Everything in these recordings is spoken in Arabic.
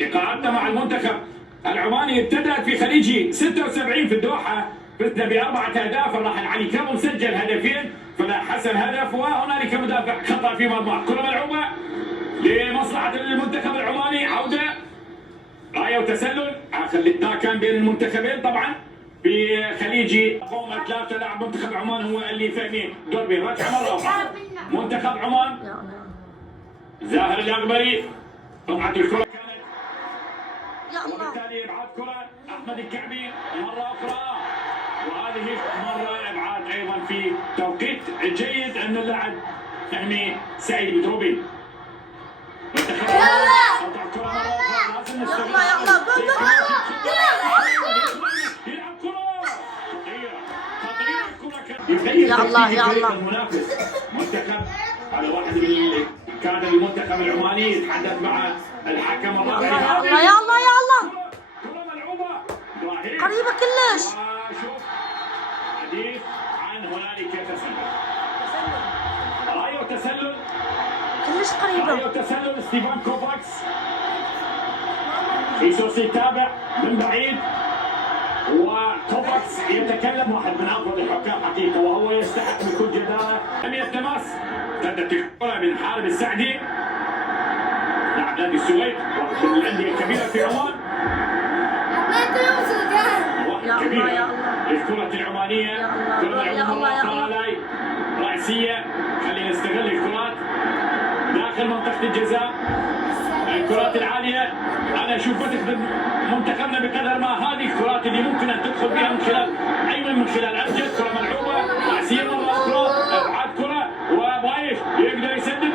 لقاءاتنا مع المنتخب العماني ابتدأت في خليجي 76 في الدوحة، فزنا بأربعة أهداف. الراحل علي كامل سجل هدفين، فلا حسن هدف، وهنالك مدافع خطأ في مرمى. كرة ملعوبة لمصلحة المنتخب العماني، عودة راية وتسلل. آخر لقاء كان بين المنتخبين طبعا في خليجي، قوم ثلاثة لاعب منتخب عمان هو اللي فهمي دربي. رجع مرة أخرى منتخب عمان، زاهر الأغبري طبعا الكرة كانت، وبالتالي ابعاد كرة احمد الكعبي مرة اخرى، وهذه مرة ابعاد ايضا في توقيت جيد ان اللاعب فهمي سعيد بتروبي. قطع كرة مرة اخرى، لازم نستغل. يلعب كرة خطيرة يا الله يا الله. المنافس منتخب، هذا واحد من كان المنتخب العماني يتحدث مع الحكم الرابع. يا الله يا الله يا الله، كرة ملعوبة قريبة كلش. وشوف حديث عن هنالك تسلل، راية وتسلل، كلش قريبة. راية وتسلل. ستيفان كوفاكس خيسوس يتابع من بعيد، وكوفاكس يتكلم، واحد من افضل الحكام حقيقة، وهو يستحق بكل جدارة. لم التماس، ابتدت الكرة من حارب السعدي لاعب نادي السويد، واحد من الأندية الكبيرة في عمان، واحد كبير للكرة العمانية. كرة العمانية رأسية، خلينا نستغل الكرات داخل منطقة الجزاء. الكرات العالية أنا أشوف بتخدم منتخبنا بقدر ما هذه الكرات اللي ممكن أن تدخل بها من خلال أيمن، من خلال أمجد. كرة ملعوبة رأسية مرة أخرى، أبعاد كرة، وبايش يقدر يسدد.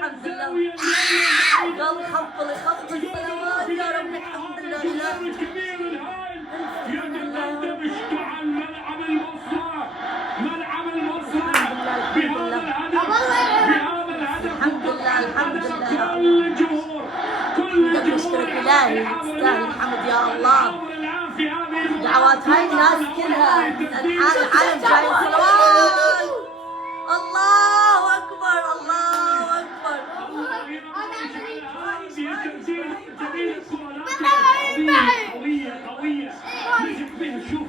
الحمد لله، قلب خفل خفل السلامات يا رب. الحمد لله يتقدم اشتعل ملعب البصرة، ملعب البصرة بهذا الهدف، بهذا الهدف. الحمد لله الحمد لله. كل الجمهور، كل الجمهور إلهي تستاهل الحمد يا الله. دعوات هاي الناس كلها، العالم جاي صلوات. الله أكبر الله أكبر. قوية قوية نجح بها. شوف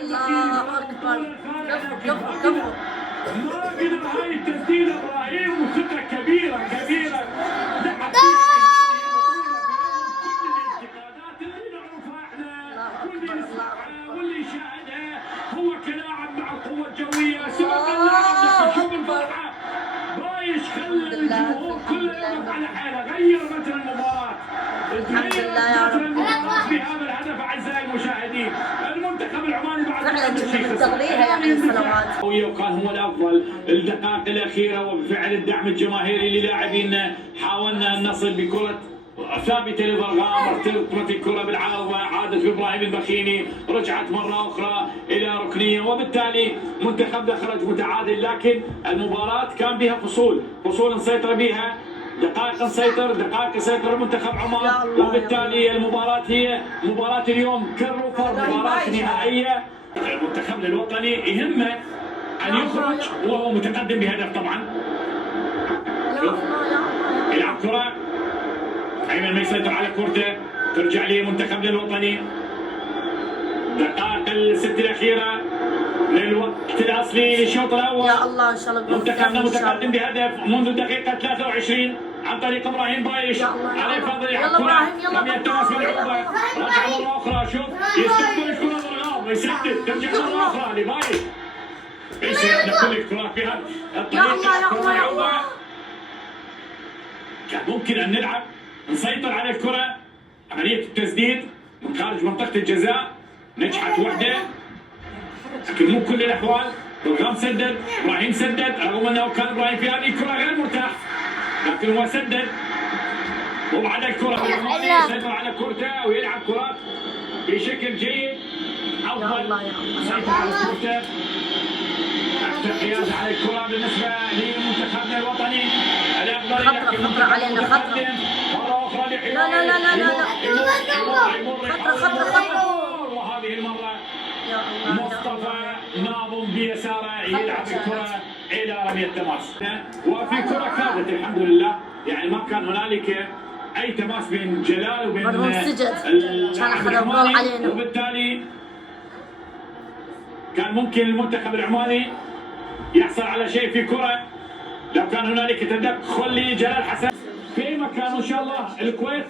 الله أكبر. كفو ما قدر هاي التسديدة إبراهيم، وثقة كبيرة كبيرة دعت الانتقادات اللي نعرفها احنا، واللي نسمعها واللي يشاهدها. هو كلاعب مع القوة الجوية سبق اللاعب، شوف الفرحة. بايش خلى الجمهور كله يقف على حاله، غير مجرى المباراة، الحمد لله يا رب. بهذا الهدف. اعزائي المشاهدين، المنتخب العماني بعد فعلا كنا نستغليها يعني الصلوات. وكان هو الافضل الدقائق الاخيره، وبفعل الدعم الجماهيري للاعبين حاولنا ان نصل بكره ثابته لضرغام. ارتبطت الكره بالعارضه، عادت بابراهيم البخيني، رجعت مره اخرى الى ركنيه، وبالتالي منتخبنا خرج متعادل. لكن المباراه كان بها فصول نسيطر بها، دقائق يسيطر المنتخب عمان، وبالتالي المباراة هي مباراة اليوم كالروفر، مباراة نهائية. المنتخب الوطني يهمه أن يخرج وهو متقدم بهدف طبعا. يلعب كرة، أيمن ما يسيطر على كورته، ترجع لي منتخبنا الوطني. دقائق الست الأخيرة للوقت الأصلي للشوط الأول. يا الله إن شاء الله منتخبنا متقدم بهدف منذ الدقيقة 23 عن طريق ابراهيم بايش. علي فضل يلعب كرة، رمية تماس ملعوبة، رجع مرة أخرى. شوف يستقبل الكرة ضرغام ويسدد، ترجع مرة أخرى لبايش. يسدد كل الكرات بهذه الطريقة. كرة ملعوبة، كان ممكن أن نلعب نسيطر على الكرة. عملية التسديد من خارج منطقة الجزاء نجحت وحدة، لكن مو كل الأحوال. ضرغام سدد، ابراهيم سدد، رغم انه كان ابراهيم في هذه الكره غير مرتاح، لكن هو سدد. وبعد الكره العماني يسيطر على كورته ويلعب كرات بشكل جيد. يا الله يا الله. سيطر على الكرة. أكثر حيازة على الكرة بالنسبة لمنتخبنا الوطني. خطرة علينا خطرة. مرة أخرى لحيوي. لا لا لا لا لا. خطرة. وهذه المرة يا الله مصطفى ناظم بيساره يلعب الكرة إلى رمية تماس. وفي كرة كادت الحمد لله، يعني ما كان هنالك أي تماس بين جلال وبين مرموش سجد كان أخذ الجول علينا، وبالتالي كان ممكن المنتخب العماني يحصل على شيء في كرة لو كان هنالك تدخل لجلال حسن في مكان. ان شاء الله الكويت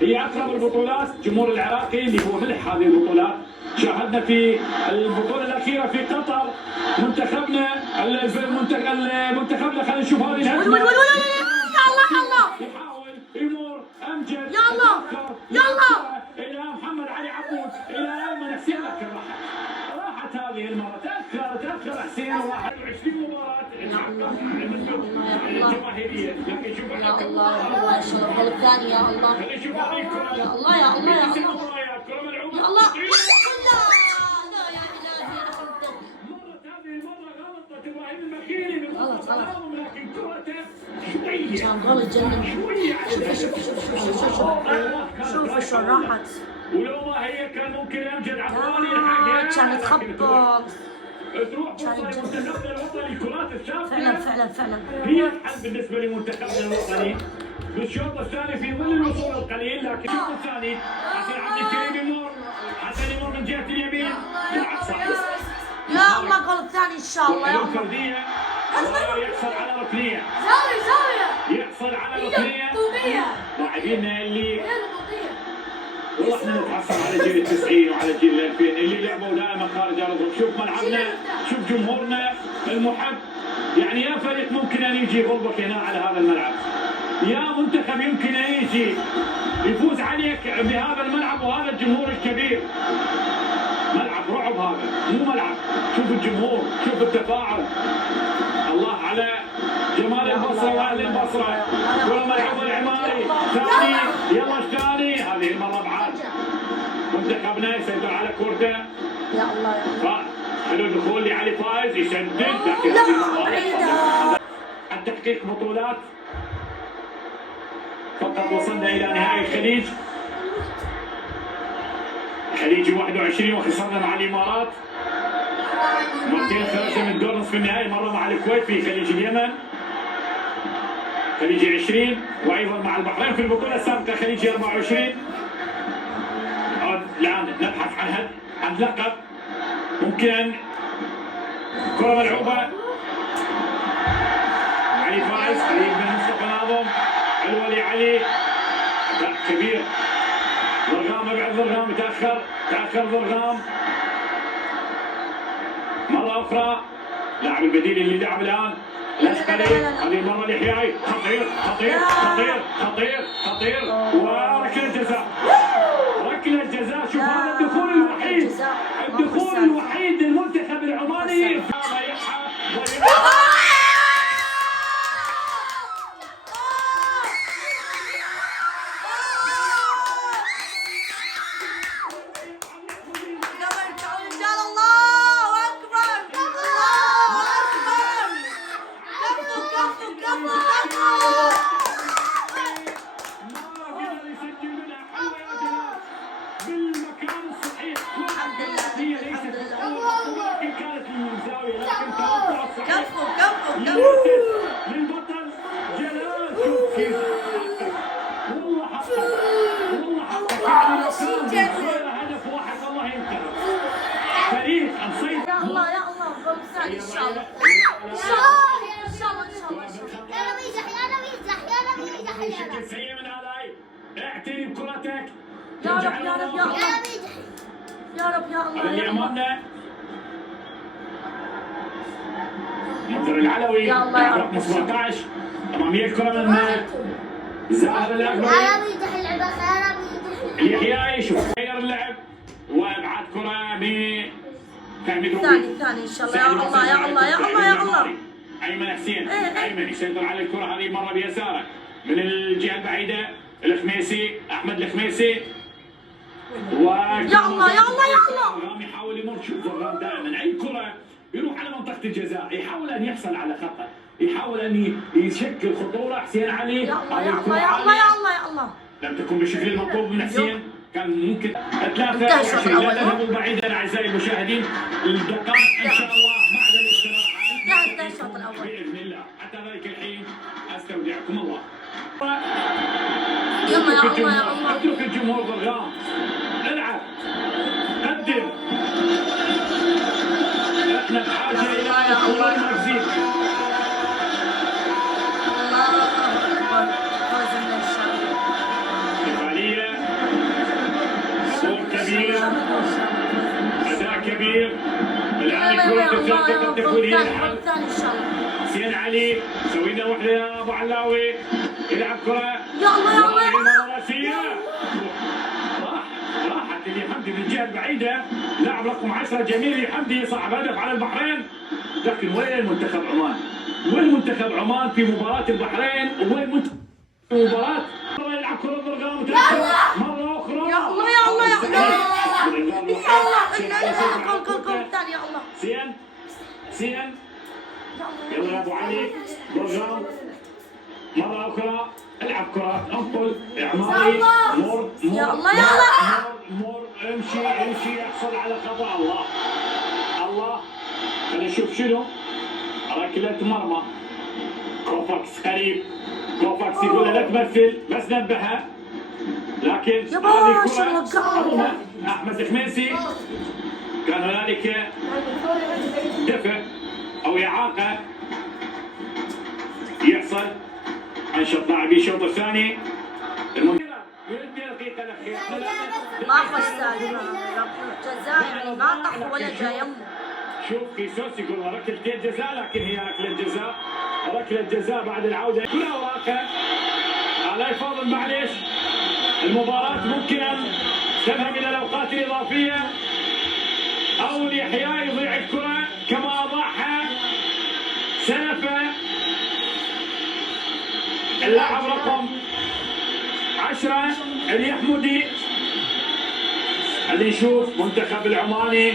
هي اقرب البطولات، الجمهور العراقي اللي هو ملح هذه البطولات. شاهدنا في البطوله الاخيره في قطر منتخبنا منتخبنا خلينا نشوف هذه الهجمه. يا الله يحاول يمر امجد يا الله الى محمد علي عبود الى ايمن حسين، لكن راحت هذه المره. تاخر حسين 21 مباراه الجماهيريه، لكن شوف يا الله ما شاء الله. الجول الثاني يا الله يا الله يا الله يا الله يا الله. لا يا إلهي أنا خلطت. مرت هذه المره غلطت ابراهيم المكيني غلط. لكن كرته شويه كان جول الجنة. شوف شلون راحت. ولو ما هي كان ممكن امجد عفواني كانت خبط. تروح منتخبنا الوطني الكرات الثابته. فعلا هي الحل بالنسبه لمنتخبنا الوطني بالشوط الثاني في ظل الوصول القليل. لكن الشوط الثاني حسن عبد الكريم يمر، حسن يمر من جهه اليمين يلعب صح. يا الله الجول الثاني ان شاء الله يا الله. فرديه يحصل على ركنيه، زاوية يحصل على ركنيه. لاعبينا اللي والله احنا نتحصل على جيل ال90 وعلى جيل ال2000 اللي لعبوا دائما خارج ارضهم. شوف ملعبنا، شوف جمهورنا المحب. يعني يا فريق ممكن ان يجي يغلبك هنا على هذا الملعب، يا منتخب يمكن ان يجي يفوز عليك بهذا الملعب وهذا الجمهور الكبير. ملعب رعب هذا، مو ملعب. شوف الجمهور، شوف التفاعل. الله على جمال البصره واهل البصره. والملعب العماري ثاني، يلا الثاني. هذه المره بعد منتخبنا يسيطر على كورته. يا الله يا الله. حلو دخول لعلي فايز يسدد، لكن عن تحقيق بطولات فقط وصلنا الى نهائي الخليج. الخليجي 21 وخسرنا مع الامارات مرتين، خرجنا من دور نصف النهائي، مره مع الكويت في خليج اليمن خليجي 20، وايضا مع البحرين في البطوله السابقه خليجي 24. الان نبحث عن لقب ممكن. كره ملعوبه علي فايز قريب من مصطفى ناظم، حلوه لعلي، لا كبير. ضرغام ابعد ضرغام، تاخر ضرغام مره اخرى. لاعب البديل اللي لعب الان الاشقري، هذه المره اليحيوي. خطير وركله جزاء. ركله جزاء. شوف هذا الدخول الوحيد للمنتخب العماني. للبطل جلال. شوف كيف والله هدف واحد والله ينتهي. فريق الصيد. يا الله الجول الثاني ان شاء الله. يا رب ينجح. سيء من هذاي، اعتني بكرتك. يا رب يا الله. اللي امامنا منذر العلوي يا الله يا رب. 17 اماميه الكره من زاهر الاكبر. اليحيوي شوف غير اللعب وابعاد كره بفهمي ثاني ان شاء الله. يا الله. ايمن حسين. ايمن يسيطر على الكره هذه مره بيساره من الجهه البعيده. الخميسي، احمد الخميسي يا الله يا الله يا الله. الرام يحاول يمر. شوف الرام دائما اي كره يروح على منطقه الجزاء يحاول ان يحصل على خطا، يحاول ان يشكل خطوره. حسين علي يا الله يا الله يا الله يا الله يا الله. لم تكن بالشكل المطلوب من حسين، كان ممكن 23. لا تذهبوا بعيدا اعزائي المشاهدين، الدقائق ان شاء الله بعد الاستراحه انتهى الشوط الاول باذن الله. حتى ذلك الحين استودعكم الله. يلا يا الله يا الله. اترك الجمهور بالغام، العب، قدم. احنا بحاجه الى كره المنافسين. شماليه، صوت كبير، اداء كبير. الان الكره قد تكون هي الحل. حسين علي سوي لنا وحده يا ابو علاوي، يلعب كره يا الله يا الله يا الله. راسيه، راحت اللي حمدي من الجهه البعيده. لاعب رقم 10 جميل حمدي صعب هدف على البحرين. لكن وين منتخب عمان؟ وين منتخب عمان في مباراه البحرين؟ وين منتخب مباراه؟ مره يلعب كره برغام مره اخرى. يا الله يا الله يا الله يا الله. كل ثاني يا الله. سين يلا يا ابو علي برغام مرة أخرى. العب كرة، انقل إعماري، مر يا الله يا الله. مر امشي يحصل على خطأ. الله خلينا نشوف شنو. ركلة مرمى. كوفاكس قريب، كوفاكس يقول له لا تمثل بس نبهها. لكن هذه الكرة أحمد الخميسي كان هنالك دفع أو إعاقة يحصل. انشط لاعبي الشوط الثاني. الدقيقة الأخيرة ما خش سالم جزاء يعني ما طح ولا جا يمه. شوف كيسوس يقول ركلتين جزاء، لكن هي ركلة جزاء بعد العودة. كلها واقع. لا يفاضل معليش. المباراة ممكن أن تذهب إلى الأوقات الإضافية أو اليحيى يضيع الكرة كما أضاعها سلفة اللاعب رقم 10 اليحمودي. اللي نشوف منتخب العماني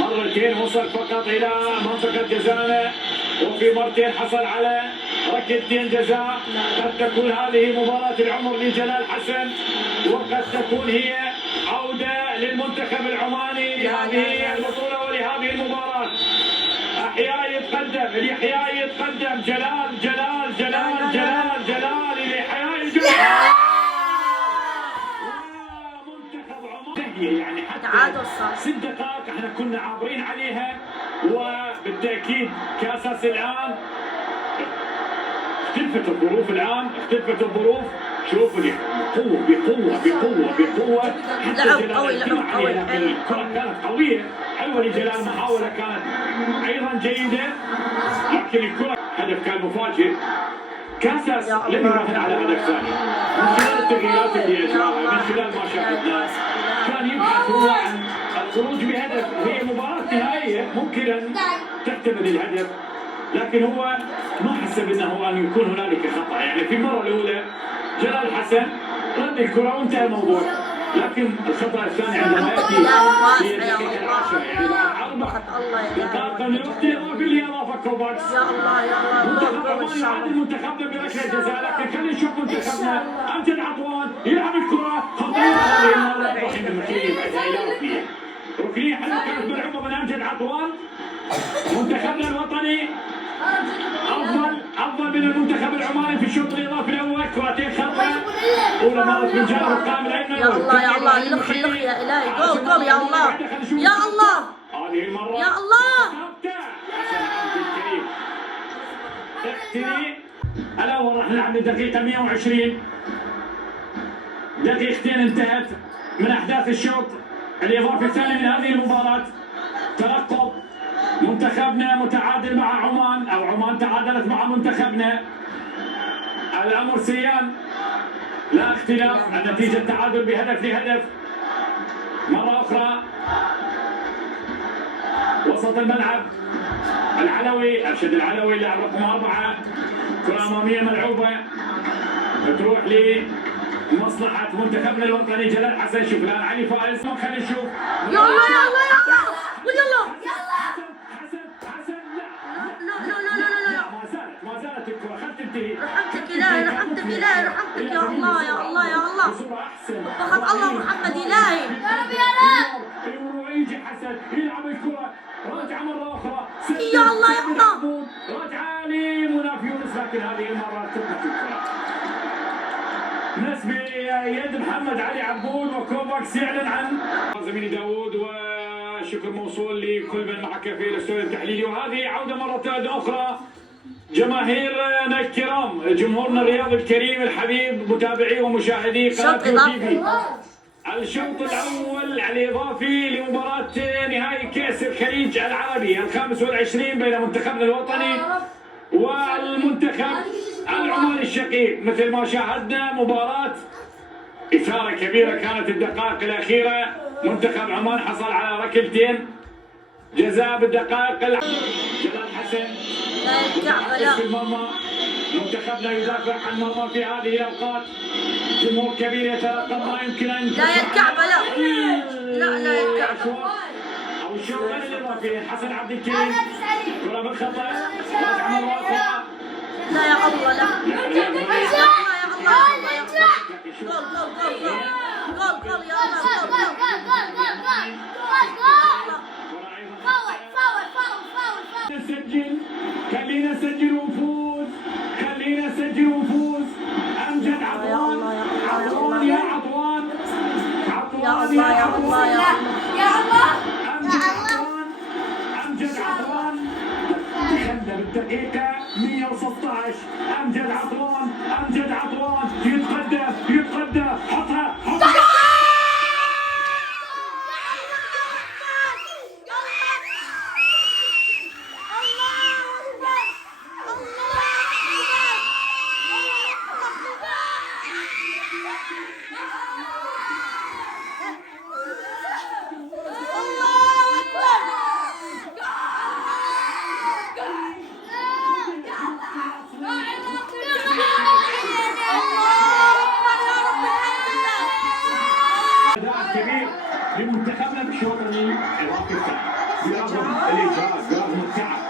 مرتين وصل فقط الى منطقه جزاء، وفي مرتين حصل على ركلتين جزاء. قد تكون هذه مباراه العمر لجلال حسن، وقد تكون هي عوده للمنتخب العماني لهذه البطوله ولهذه المباراه. احياء يتقدم، اليحيى يتقدم، جلال اليحيى الجلال. منتخب عمان يعني حتى تعادل صار 6 دقائق احنا كنا عابرين عليها، وبالتاكيد كاساس الان اختلفت الظروف. اختلفت الظروف. شوفوا لي بقوه حتى لعب قوي الكره كانت قويه حلوه لجلال. محاوله كانت ايضا جيده، لكن الكره هدف كان مفاجئ. كاساس لم يراهن على هدف ثاني من خلال التغييرات اللي اجراها، من خلال ما شاهدناه كان يبحث هو عن الخروج بهدف. هي مباراه نهائيه ممكن ان تحتمل الهدف، لكن هو ما حسب انه ان يكون هنالك خطا. يعني في المره الاولى جلال حسن رد الكره وانتهى الموضوع، لكن الخطا الثاني عندما ياتي في الدقيقه العاشره يعني بعد 4 دقائق من الوقت الاضافي اللي اضافه كوفاكس. يا الله يا الله. منتخب عمان يعادل منتخبنا بركله جزاء، لكن خلينا نشوف منتخبنا. امجد عطوان يلعب الكره خطيره رحيم المكيه بعدها الى ركنيه حلوه كانت ملعوبه من امجد عطوان. منتخبنا الوطني افضل من المنتخب العماني في الشوط الاضافي الاول. كرتين خطا، اولى مرت من جانب القائم الايمن. يا الله يا الله. لخ يا الهي. جول يا الله يا الله. هذه المره يا الله. تحتري الاول راح نلعب لدقيقه 120. دقيقتين انتهت من احداث الشوط الاضافي الثاني من هذه المباراه. ترقب منتخبنا متعادل مع عمان، او عمان تعادلت مع منتخبنا. الامر سيان، لا اختلاف، النتيجه تعادل بهدف لهدف. مره اخرى وسط الملعب العلوي، ارشد العلوي لاعب رقم 4. كره اماميه ملعوبه تروح مصلحة منتخبنا الوطني جلال حسن. شوف الآن علي فائز، خلينا نشوف. يلا يلا يلا قول يلا. حسن لا لا لا لا لا. ما زالت الكرة، خل تنتهي. رحمتك إلهي، رحمتك إلهي، رحمتك يا الله يا الله يا الله. فقط الله محمد إلهي. يا رب يا رب. يجي حسن يلعب الكرة، راجع مرة أخرى. يا الله يا الله. راجعة لمناف يونس، لكن هذه المرة تثبت الكرة. نسبي يد محمد علي عبود، وكوفاكس يعلن عن زميلي داوود، وشكر موصول لكل من معك في الاستوديو التحليلي. وهذه عودة مرة أخرى جماهيرنا الكرام، جمهورنا الرياضي الكريم الحبيب، متابعي ومشاهدي قناة تيفي. الشوط الأول الإضافي لمباراة نهائي كأس الخليج العربي 25 بين منتخبنا الوطني والمنتخب العماني الشقيق. مثل ما شاهدنا مباراة إثارة كبيرة كانت الدقائق الأخيرة. منتخب عمان حصل على ركلتين جزاء بالدقائق جلال حسن في المرمى. منتخبنا يدافع عن مرمى في هذه الأوقات. جمهور كبير يترقب ما يمكن أن لا يا الكعبة لا لا لا يا الكعبة. أو الشوط الإضافي حسن عبد الكريم، كرة بالخطأ، رجع مرة أخرى. لا يا الله لا. يا الله يا الله. جول جول جول جول جول يا الله. نسجل، خلينا نسجل ونفوز، خلينا نسجل ونفوز. أمجد عطوان، عطوان يا عطوان، عطوان يا عطوان، يا الله. أمجد عطوان دخلنا بالدقيقة 116. أمجد عطوان، أمجد عطوان يتقدم يتقدم، حطها حطها. كبير لمنتخبنا بالشوط الاضافي الثاني، برغم الاجهاد، برغم التعب،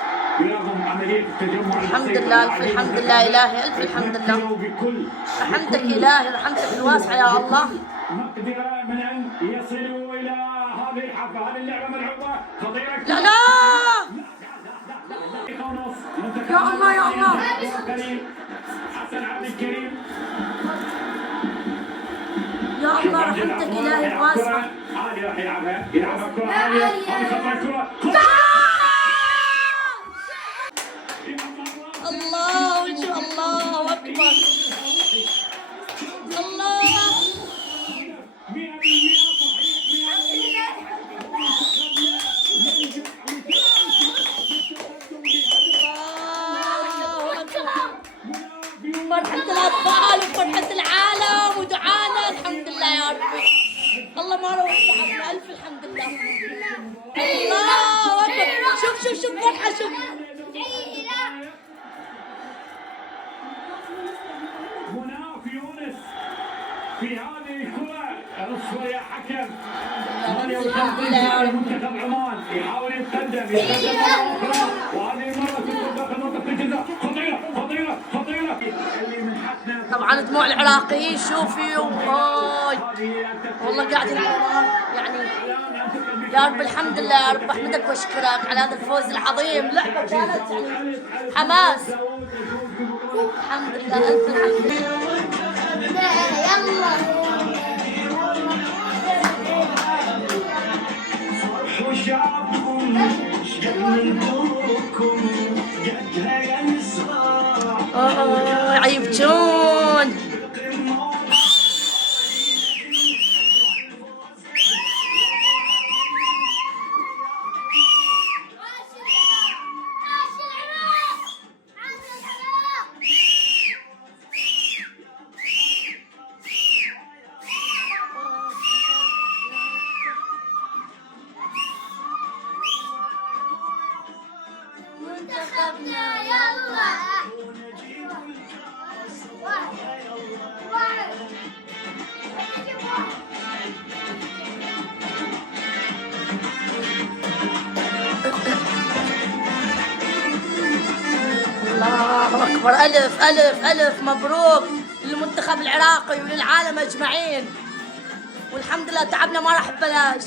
برغم عمليه التجمع. الحمد لله الف الحمد لله إلهي ألف الحمد لله. رحمتك إلهي، رحمتك الواسعة يا الله. مقدرة من ان يصلوا الى هذه الحفله. هذه اللعبه ملعوبه خطيره. لا لا يا الله يا الله. حسن عبد الكريم يا الله رحمتك إلهي الواسعة. عادي راح يلعبها كرة عالية. هذه خطأ الكرة. الله وجه الله أكبر. الله فرحة الأطفال وفرحة العالم ودعانا. الحمد لله يا ربي. الله ما روح تعبنا. ألف الحمد لله. الله أكبر. شوف فرحة شوف. مناف يونس في هذه الكرة. اصبر يا حكم. 58 منتخب عمان يحاول يتقدم مرة أخرى، وهذه المرة تدخل داخل منطقة الجزاء. خطيرة اللي من حقنا. طبعا دموع العراقيين شوفي والله قاعد يعني يا رب الحمد لله يا رب احمدك واشكرك على هذا الفوز العظيم. لعبه كانت يعني حماس. الحمد لله الف الحمد لله. يلا يبكون. الله أكبر. ألف ألف ألف مبروك للمنتخب العراقي وللعالم أجمعين، والحمد لله تعبنا ما راح ببلاش.